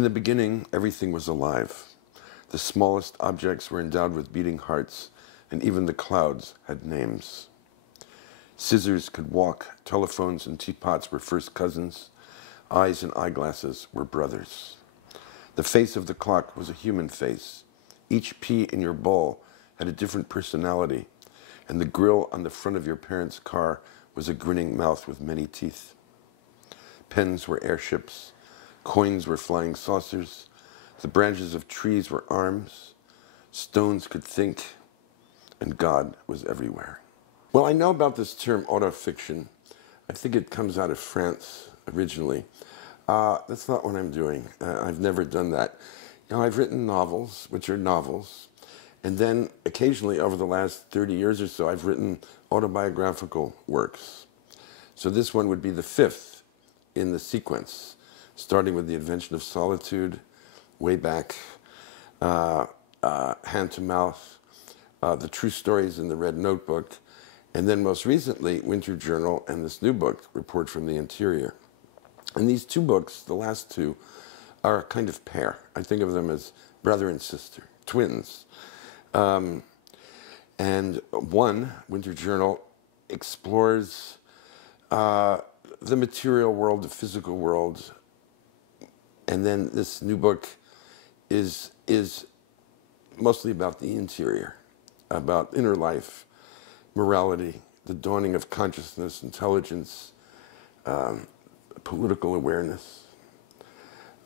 In the beginning, everything was alive. The smallest objects were endowed with beating hearts, and even the clouds had names. Scissors could walk, telephones and teapots were first cousins, eyes and eyeglasses were brothers. The face of the clock was a human face. Each pea in your bowl had a different personality, and the grill on the front of your parents' car was a grinning mouth with many teeth. Pens were airships, coins were flying saucers, the branches of trees were arms, stones could think, and God was everywhere. Well, I know about this term autofiction. I think it comes out of France originally. That's not what I'm doing. I've never done that. You know, I've written novels, which are novels, and then occasionally over the last 30 years or so, I've written autobiographical works. So this one would be the fifth in the sequence, starting with The Invention of Solitude, way back, Hand to Mouth, The True Stories in the Red Notebook, and then most recently, Winter Journal, and this new book, Report from the Interior. And these two books, the last two, are a kind of pair. I think of them as brother and sister, twins. And one, Winter Journal, explores the material world, the physical world, and then this new book is mostly about the interior, about inner life, morality, the dawning of consciousness, intelligence, political awareness.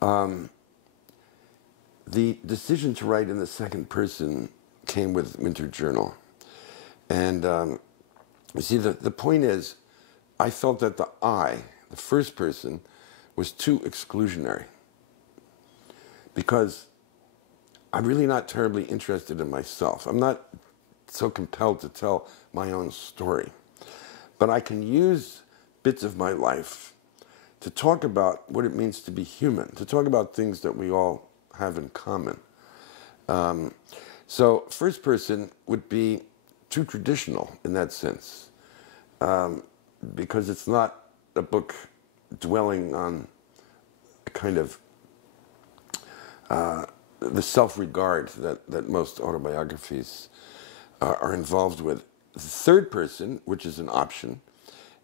The decision to write in the second person came with Winter Journal. And you see, the point is, I felt that the I, the first person, was too exclusionary. Because I'm really not terribly interested in myself. I'm not so compelled to tell my own story. But I can use bits of my life to talk about what it means to be human, to talk about things that we all have in common. So first person would be too traditional in that sense, because it's not a book dwelling on a kind of the self-regard that most autobiographies are involved with. The third person, which is an option,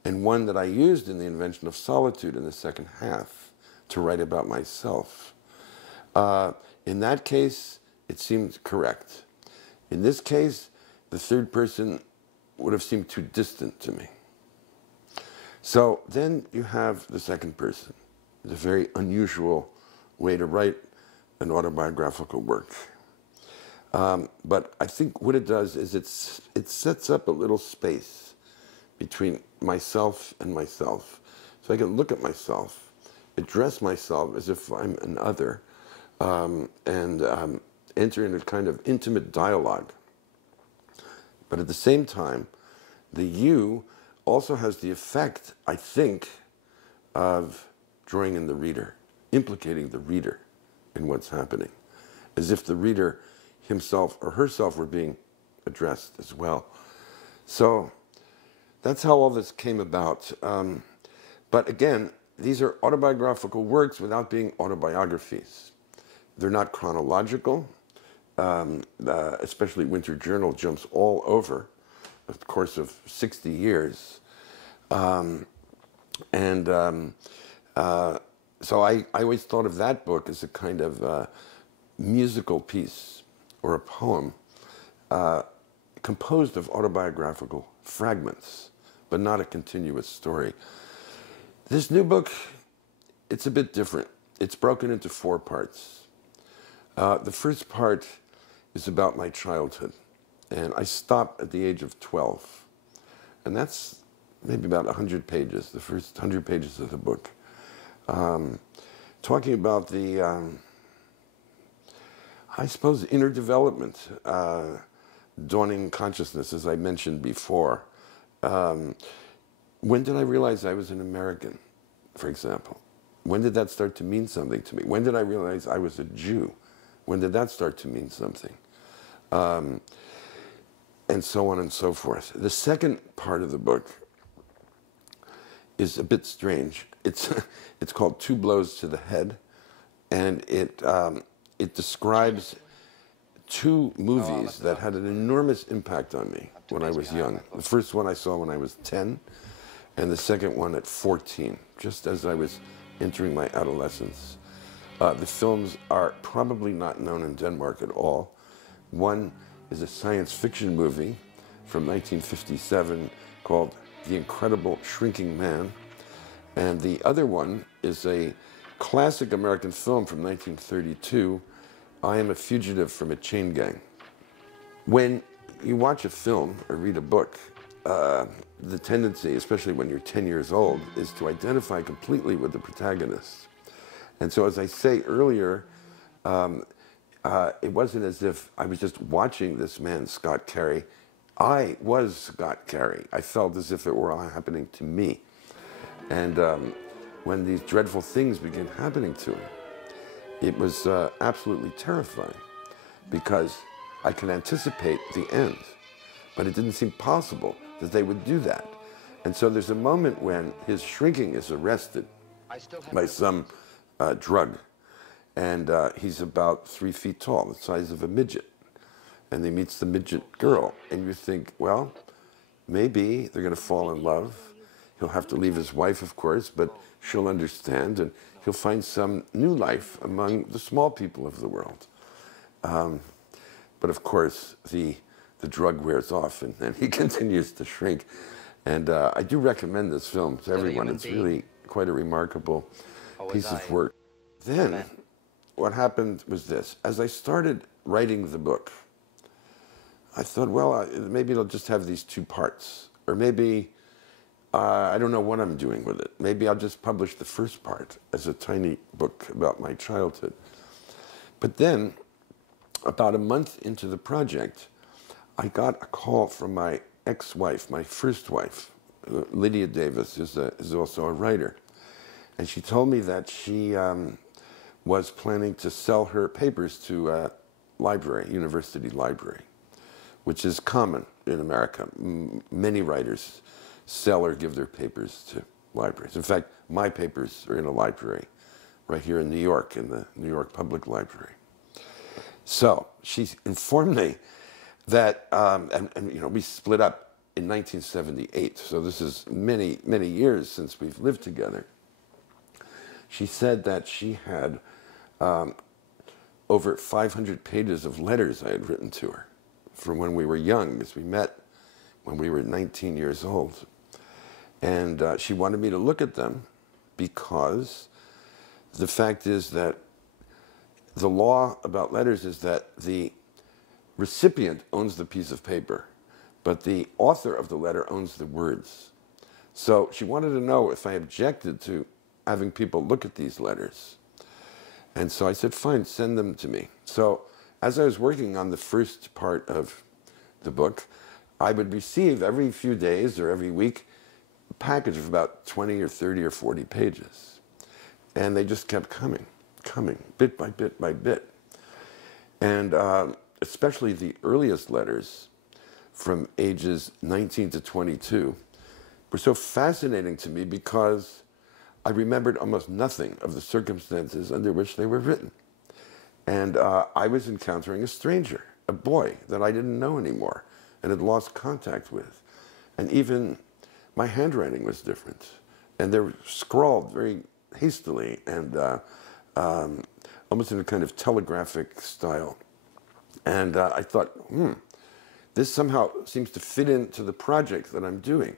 and one that I used in The Invention of Solitude in the second half to write about myself. In that case, it seemed correct. In this case, the third person would have seemed too distant to me. So then you have the second person. It's a very unusual way to write an autobiographical work. But I think what it does is it sets up a little space between myself and myself. So I can look at myself, address myself as if I'm an other, and enter into a kind of intimate dialogue. But at the same time, the you also has the effect, I think, of drawing in the reader, implicating the reader in what's happening, as if the reader himself or herself were being addressed as well. So that's how all this came about. But again, these are autobiographical works without being autobiographies. They're not chronological, especially Winter Journal jumps all over the course of 60 years. So I always thought of that book as a kind of musical piece or a poem composed of autobiographical fragments, but not a continuous story. This new book, it's a bit different. It's broken into 4 parts. The first part is about my childhood, and I stopped at the age of 12. And that's maybe about 100 pages, the first 100 pages of the book. Talking about the, I suppose, inner development, dawning consciousness, as I mentioned before. When did I realize I was an American, for example? When did that start to mean something to me? When did I realize I was a Jew? When did that start to mean something? And so on and so forth. The second part of the book is a bit strange. It's called Two Blows to the Head. and it describes two movies that had an enormous impact on me when I was young. The first one I saw when I was 10, and the second one at 14, just as I was entering my adolescence. The films are probably not known in Denmark at all. One is a science fiction movie from 1957 called The Incredible Shrinking Man, and the other one is a classic American film from 1932, I Am a Fugitive from a Chain Gang. When you watch a film or read a book, the tendency, especially when you're 10 years old, is to identify completely with the protagonist. And so, as I say earlier, it wasn't as if I was just watching this man, Scott Carey. I was Scott Carey. I felt as if it were all happening to me. And when these dreadful things began happening to him, it was absolutely terrifying, because I could anticipate the end, but it didn't seem possible that they would do that. And so there's a moment when his shrinking is arrested by some drug, and he's about 3 feet tall, the size of a midget, and he meets the midget girl, and you think, well, maybe they're going to fall in love. He'll have to leave his wife, of course, but she'll understand, and he'll find some new life among the small people of the world. But of course, the drug wears off, and he continues to shrink. And I do recommend this film to everyone. It's really quite a remarkable piece of work. Then, what happened was this. As I started writing the book, I thought, well, maybe it'll just have these two parts. Or maybe, I don't know what I'm doing with it. Maybe I'll just publish the first part as a tiny book about my childhood. But then, about a month into the project, I got a call from my ex-wife, my first wife. Lydia Davis is also a writer. And she told me that she was planning to sell her papers to a library, university library, which is common in America. Many writers sell or give their papers to libraries. In fact, my papers are in a library right here in New York, in the New York Public Library. So she informed me that, and you know, we split up in 1978, so this is many, many years since we've lived together. She said that she had over 500 pages of letters I had written to her from when we were young, because we met when we were 19 years old. And she wanted me to look at them, because the fact is that the law about letters is that the recipient owns the piece of paper, but the author of the letter owns the words. So she wanted to know if I objected to having people look at these letters. And so I said, fine, send them to me. So as I was working on the first part of the book, I would receive every few days or every week a package of about 20 or 30 or 40 pages. And they just kept coming, bit by bit by bit. And especially the earliest letters from ages 19 to 22 were so fascinating to me, because I remembered almost nothing of the circumstances under which they were written. And I was encountering a stranger, a boy that I didn't know anymore and had lost contact with. And even my handwriting was different. And they were scrawled very hastily and almost in a kind of telegraphic style. And I thought, this somehow seems to fit into the project that I'm doing.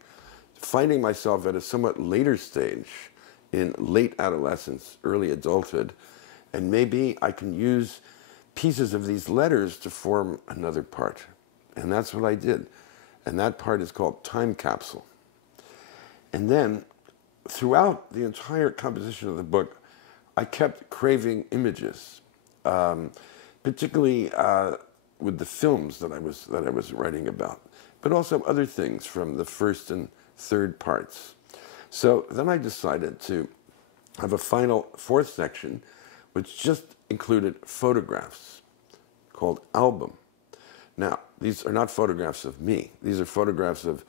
Finding myself at a somewhat later stage in late adolescence, early adulthood, and maybe I can use pieces of these letters to form another part. And that's what I did. And that part is called Time Capsule. And then, throughout the entire composition of the book, I kept craving images, particularly with the films that I was writing about, but also other things from the first and third parts. So then I decided to have a final fourth section, which just included photographs called Album. Now, these are not photographs of me. These are photographs of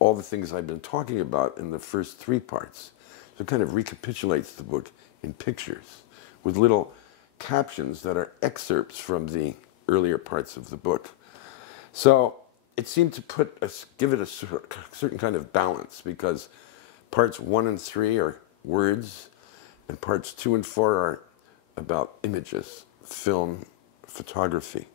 all the things I've been talking about in the first three parts. So it kind of recapitulates the book in pictures, with little captions that are excerpts from the earlier parts of the book. So it seemed to give it a certain kind of balance, because parts 1 and 3 are words, and parts 2 and 4 are about images, film, photography.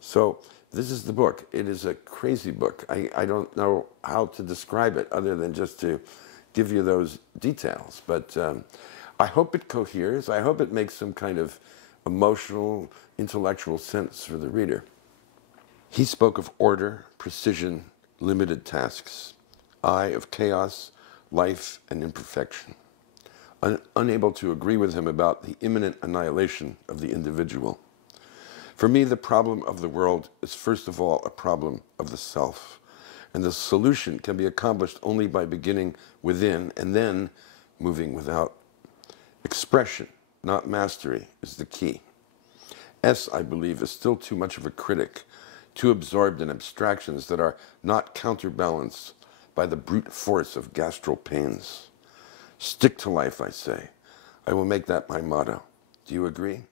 So this is the book. It is a crazy book. I don't know how to describe it other than just to give you those details. But I hope it coheres. I hope it makes some kind of emotional, intellectual sense for the reader. He spoke of order, precision, limited tasks, I of chaos, life, and imperfection. Unable to agree with him about the imminent annihilation of the individual. For me, the problem of the world is first of all a problem of the self, and the solution can be accomplished only by beginning within and then moving without. Expression, not mastery, is the key. S, I believe, is still too much of a critic, too absorbed in abstractions that are not counterbalanced by the brute force of gastral pains. Stick to life, I say. I will make that my motto. Do you agree?